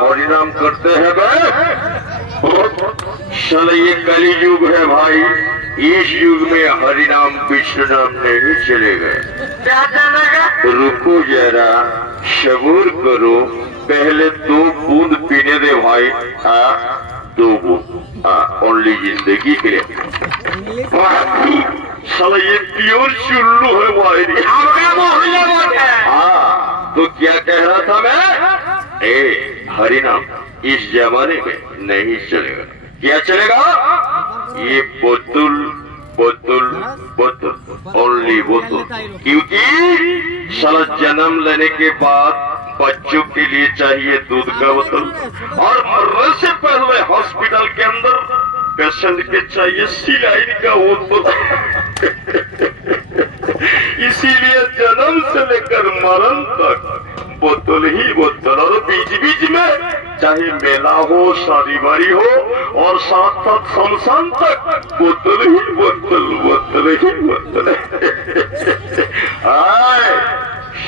हरिनाम करते हैं साला ये कली युग है भाई। इस युग में हरिनाम विष्णु नाम नहीं चलेगा। क्या चलेगा? रुको जरा सबूर करो, पहले 2 बूंद पीने दे भाई। 2 बूंद ओनली जिंदगी के लिए। साला ये प्योर चुल्लू है भाई। तो क्या कह रहा था मैं? हरिनाम इस जमाने में नहीं चलेगा। क्या चलेगा? ये बोतल बोतल बोतल ओनली बोतल, क्योंकि साला जन्म लेने के बाद बच्चों के लिए चाहिए दूध का बोतल, और मरने से पहले हॉस्पिटल के अंदर पेशेंट के चाहिए सिलाइन का बोतल। इसीलिए जन्म से लेकर मरण तक बोतल ही बोतल, और बीच बीच में चाहे मेला हो, शादी बारी हो, और साथ साथ शमशान तक बोतल ही बोतल, बोतल ही बोतल।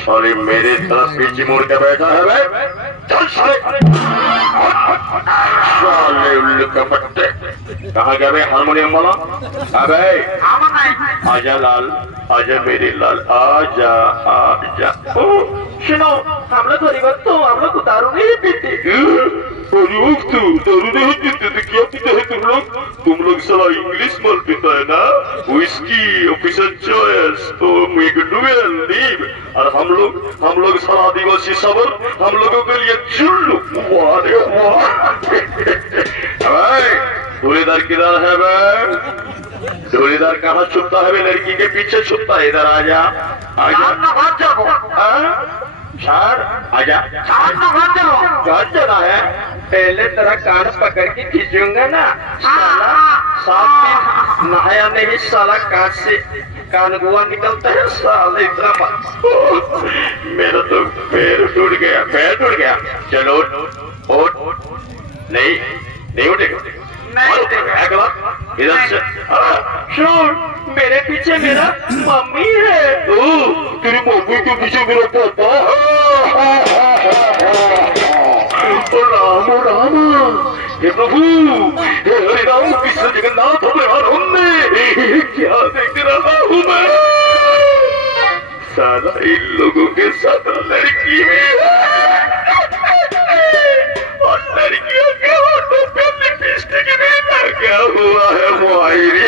सॉरी मेरे तरफ पीछे मुड़ के बैठा है भाई। चल साले उल्लू का पट्टे। कहाँ गए भाई हारमोनियम वाला? अबे आजा लाल, आजा मेरे लाल, आजा आजा। सुनो, हम लोग थोड़ी वक्त तो हम लोग दारू नहीं पीते। दारू नहीं पीते तो क्या पीते हैं तुम लोग साला इंग्लिश माल पीता है ना, विस्की, ऑफिसर चॉइस, तो मैकडुवेल, नीब, और हम लोग साला आदिवासी सबर, हम लोगों के लिए चुल्लू। धूलीदार किधर है भाई? धूलीदार कहाँ छुपता है? लड़की के पीछे छुपता है। इधर आजा आजा आजा। घर जाना है? पहले तेरा कान पकड़ के खींचूंगा ना साला। 7 दिन नहाया नहीं साला, कान से कान गुआ निकलता है साला। इतना मेरा तो पैर टूट गया, पैर टूट गया। चलो उठ। नहीं उठेगा, अगला इधर से। सुन, मेरे पीछे मेरा मम्मी है। तेरी मम्मी के पीछे मेरा पापा। राम राम, हे प्रभु, हे हरि राम कृष्ण जगन्नाथ हमने क्या देख रहा हूँ मैं? साला इन लोगों के साथ लड़की भी है, और लड़कियों के होठों पे लिपस्टिक भी। क्या हुआ है मुआयरी?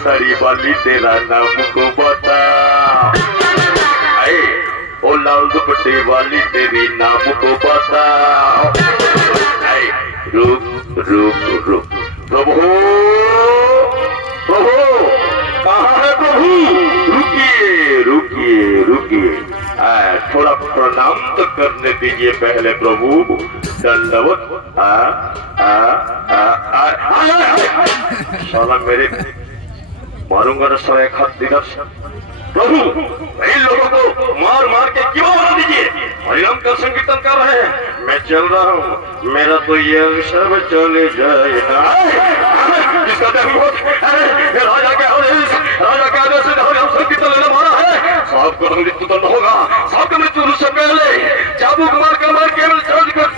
साड़ी वाली तेरा नाम को बता, ओ लाल दुपट्टे वाली तेरी नाम को बता। रुक रुक रुक, प्रभु प्रभु कहाँ है प्रभु? रुकिए रुकिए रुकिए, थोड़ा प्रणाम तो करने दीजिए पहले प्रभु। दंडवत। साला मेरे मारूंगा ना साला एक हाथ इधर। प्रभु इन लोगों को मार मार के क्यों बना दीजिए? हरिनाम का संकीर्तन कर रहे हैं, मैं चल रहा हूँ, मेरा तो ये सब चले जाएगा। राजा के आदेश से हरिनाम संकीर्तन लेने वाला है, सबको मृत्यु दंड होगा। सबको मृत्यु से पहले चाबुक मार कर केवल चार्ज कर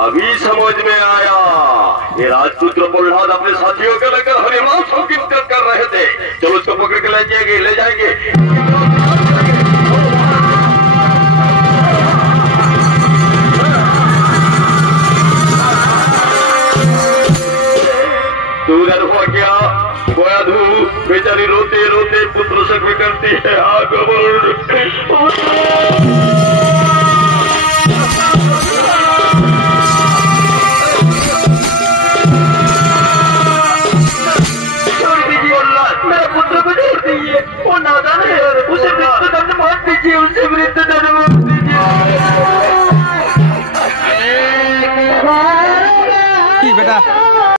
अभी समझ में आया। ये राजपुत्र प्रहलाद अपने साथियों को लेकर हरिनाम संकीर्तन कर रहे थे। चलो उसको पकड़ के ले जाएंगे। तू हुआ क्या? गोया धू बेचारी रोते रोते पुत्र शक करती है। वो नादान है, उसे मृत्यु दंड मार दीजिए, उसे मृत्यु दंड